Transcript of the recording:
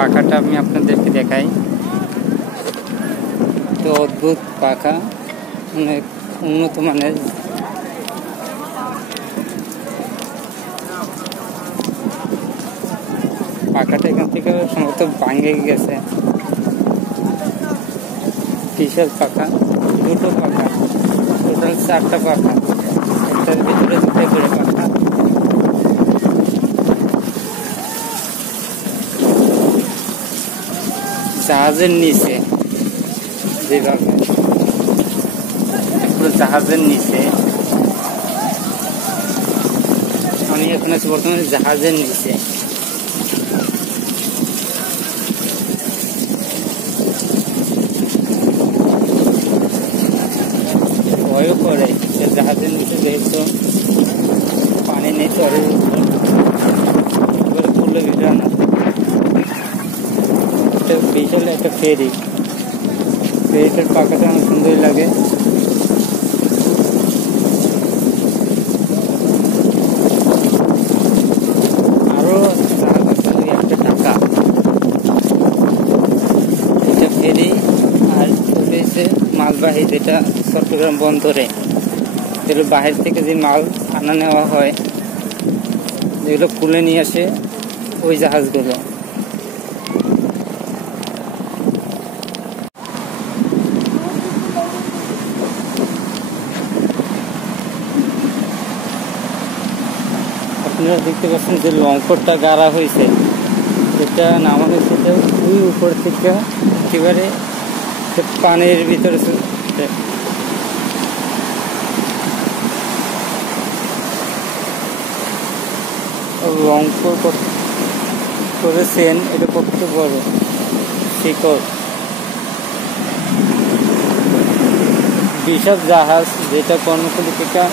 পাখাটা আমি আপনাদেরকে দেখাই। তো অদ্ভুত পাখা, অনেক উন্নত মানের। পাখাটা এখান থেকে সম্ভবত ভাঙে গেছে। বিশাল পাখা, দুটো পাখা, টোটাল 4টা পাখা, একটার ভিতরে 2টা করে পাখা। জাহাজের নিচে যেভাবে, পুরো জাহাজের নিচে। আমি এখন আছি বর্তমানে জাহাজের নিচে। ভয়ও করে জাহাজের নিচে, যেহেতু পানি নেই চরের উপর, তুলে ভিড়া না। বিশাল একটা ফেরি, ফেরিটার পাখাটা অনেক সুন্দর লাগে। আরো একটা টাকা, এটা ফেরি আর রয়েছে মালবাহী, যেটা চট্টগ্রাম বন্দরে যেগুলো বাহির থেকে যে মাল আনা নেওয়া হয়, যেগুলো খুলে নিয়ে আসে ওই জাহাজগুলো। আপনারা দেখতে পাচ্ছেন যে লঙ্করটা গাড়া হয়েছে, এটা নামানো সেটা ওই উপর থেকে একেবারে পানির ভিতরে লঙ্কর করেছেন। এটা কত বড় শিকড়, বিশাল জাহাজ, যেটা কর্ণফুলী থেকে